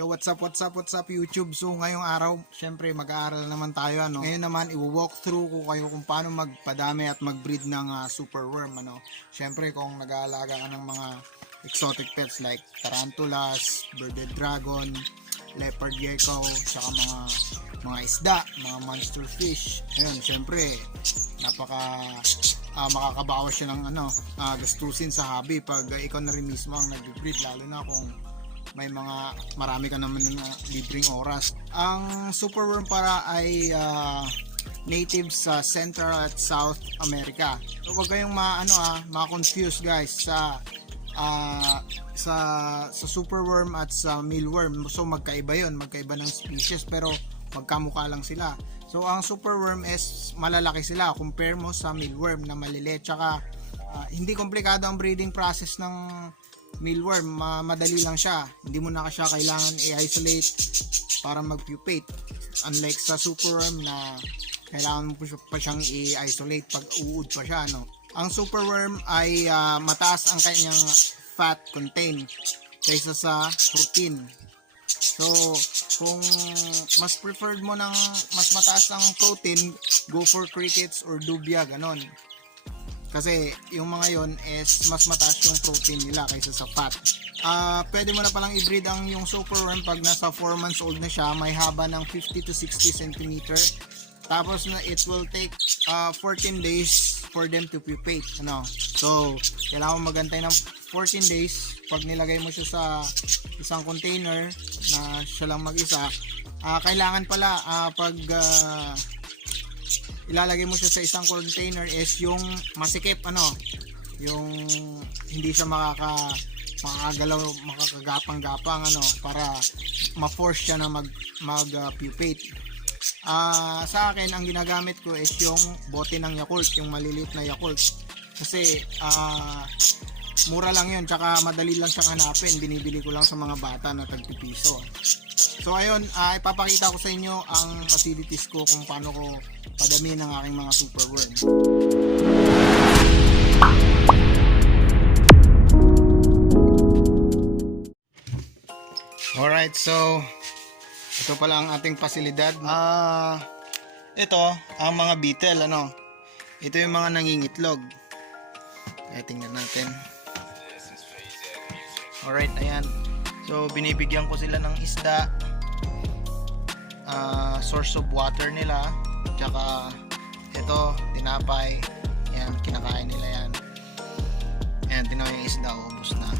Yo, what's up YouTube? So ngayong araw, syempre mag-aaral naman tayo, ano. Ngayon naman i-walk through ko kayo kung paano magpadami at mag-breed ng superworm, ano. Syempre kung nag-aalaga ka ng mga exotic pets like tarantulas, bearded dragon, leopard gecko, saka mga isda, mga monster fish. Ayun, syempre makakabawas siya ng gastusin sa hobby pag ikaw na rin mismo ang nag-breed, lalo na kung marami ka naman ng libreng oras. Ang superworm para ay native sa Central at South America. So wag kayong ma-confuse guys sa superworm at sa mealworm. So magkaiba 'yon, magkaiba ng species pero magkamukha lang sila. So ang superworm is malalaki sila compare mo sa mealworm na maliliit, tsaka hindi komplikado ang breeding process ng mealworm, madali lang siya. Hindi mo na siya kailangan i-isolate para mag-pupate. Unlike sa superworm na kailangan mo pa siyang i-isolate pag uud pa siya, no? Ang superworm ay mataas ang kanyang fat content kaysa sa protein. So, kung mas preferred mo ng mas mataas ang protein, go for crickets or dubia, ganon. Kasi yung mga yon is mas mataas yung protein nila kaysa sa fat. Pwede mo na palang i-breed yung superworm pag nasa 4 months old na siya. May haba ng 50 to 60 cm. Tapos it will take 14 days for them to pupate. So, kailangan magantay ng 14 days. Pag nilagay mo siya sa isang container na siya lang mag-isa, kailangan pala pag ilalagay mo siya sa isang container is yung masikip, yung hindi siya makakagalaw, makakagapang-gapang, para ma-force siya na mag-pupate. Sa akin, ang ginagamit ko is yung bote ng Yakult, yung maliliit na Yakult. Kasi mura lang yun, tsaka madali lang siyang hanapin. Binibili ko lang sa mga bata na tagpipiso. So ayun, ipapakita ko sa inyo ang facilities ko kung paano ko padamihin ang aking mga superworm. Alright, so ito pala ang ating pasilidad. Ito ang mga beetle, ito yung mga nangingitlog. Tingnan natin. Alright, ayan. So binibigyan ko sila ng isda, source of water nila, tsaka ito tinapay. Yan, kinakain nila yan. Ayan, tinaw yung isda, ubos na.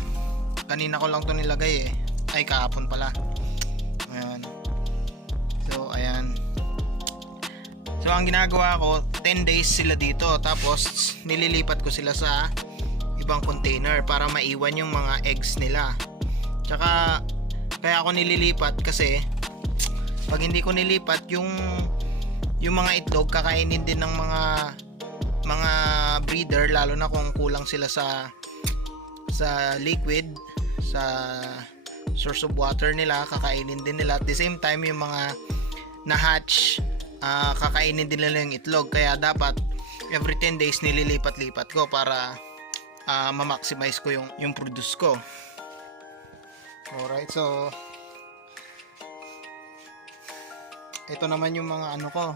Kanina ko lang to nilagay ay kahapon pala. Ayan. So ayan. So ang ginagawa ko, 10 days sila dito, tapos nililipat ko sila sa ibang container para maiwan yung mga eggs nila. Tsaka kaya ako nililipat kasi pag hindi ko nilipat, yung mga itlog kakainin din ng mga breeder, lalo na kung kulang sila sa liquid, sa source of water nila, kakainin din nila. At the same time, yung mga na-hatch, kakainin din nila yung itlog. Kaya dapat every 10 days nililipat-lipat ko para ma-maximize ko yung produce ko. Alright, so ito naman yung mga ko,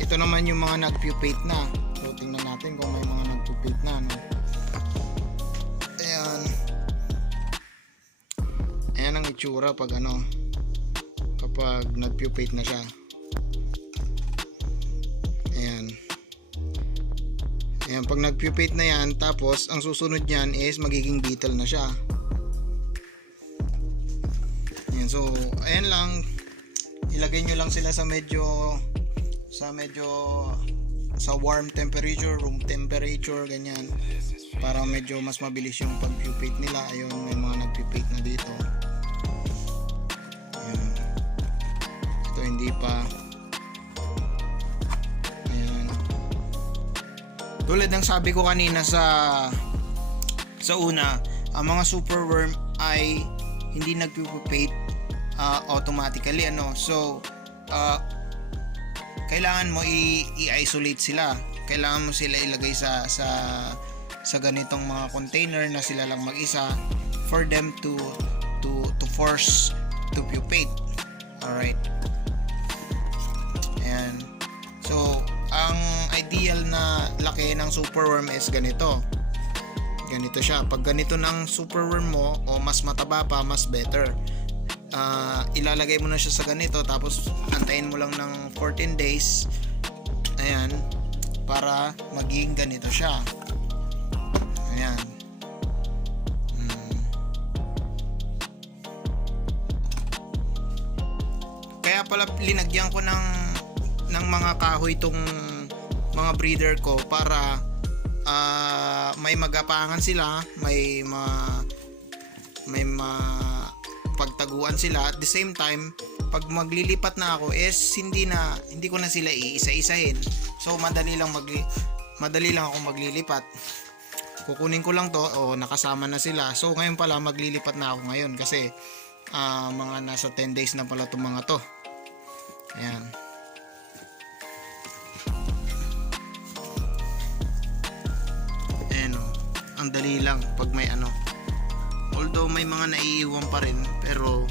ito naman yung mga nag-pupate na. So tingnan natin kung may mga nag-pupate na, ayan ang itsura pag kapag nag-pupate na siya. Ayan, pag nag-pupate na yan, tapos ang susunod niyan is magiging beetle na siya. Ayan, so ayan lang, ilagay nyo lang sila sa warm temperature, room temperature, ganyan, para medyo mas mabilis yung pag-pupate nila. Ayun, may mga nag-pupate na dito. Ayan. Ito hindi pa. Tulad ng sabi ko kanina sa una, ang mga superworm ay hindi nagpupupate automatically, So kailangan mo i-isolate sila. kailangan mo sila ilagay sa ganitong mga container na sila lang mag-isa for them to force to pupate. Alright. Ayan. So, ang ideal na laki ng superworm is ganito. Ganito siya. Pag ganito ng superworm mo o mas mataba pa, mas better. Ilalagay mo na siya sa ganito, tapos antayin mo lang ng 14 days. Ayan. Para maging ganito siya. Ayan. Kaya pala linagyan ko ng mga kahoy itong mga breeder ko para may magapangan sila, may pagtaguan sila. At the same time, pag maglilipat na ako is hindi ko na sila iisa-isahin. So madali lang akong maglilipat. Kukunin ko lang to, nakasama na sila. So ngayon pala maglilipat na ako ngayon kasi mga nasa 10 days na pala itong mga to. Ayan. Ayan, ang dali lang pag may although may mga naiiwan pa rin, pero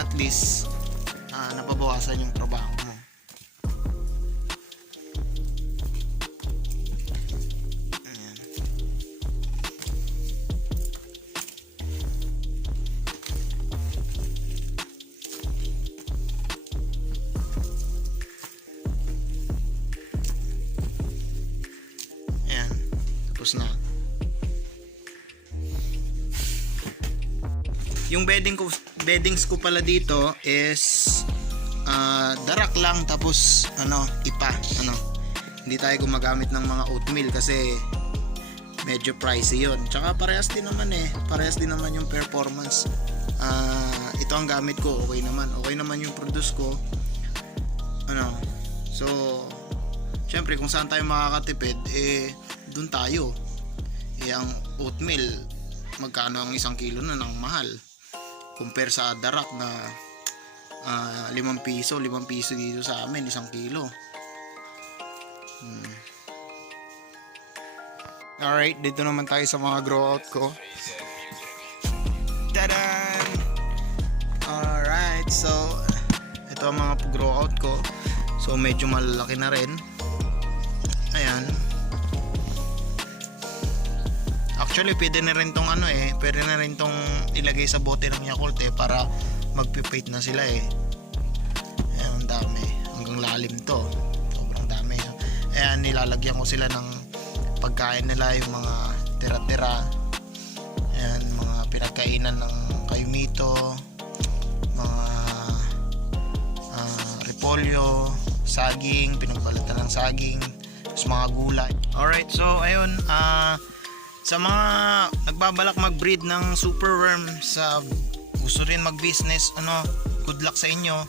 at least napabawasan yung trabaho mo. Ayan. Ayan, tapos na. Yung beddings ko pala dito is darak lang, tapos ipa. Hindi tayo gumagamit ng mga oatmeal kasi medyo pricey yun. Tsaka parehas din naman yung performance. Ito ang gamit ko, okay naman yung produce ko. So syempre kung saan tayo makakatipid, dun tayo. Ang oatmeal, magkano ang 1 kilo na ng mahal compare sa darak na 5 piso dito sa amin 1 kilo. Alright, dito naman tayo sa mga grow out ko. Tadan! Alright, so ito ang mga grow out ko. So medyo malalaki na rin. Ayan. Actually, pwede na rin tong pwede na rin tong ilagay sa bote ng Yakult para magpipate na sila Ayan, ang dami. Hanggang lalim to. Sobrang dami. Ayan, nilalagyan ko sila ng pagkain nila, yung mga tira-tira. Ayan, mga pinagkainan ng kayumito, mga repolyo, saging, pinagbalatan ng saging, tapos mga gulay. Alright, so ayun, sa mga nagbabalak mag-breed ng superworm, sa gusto rin mag-business, good luck sa inyo.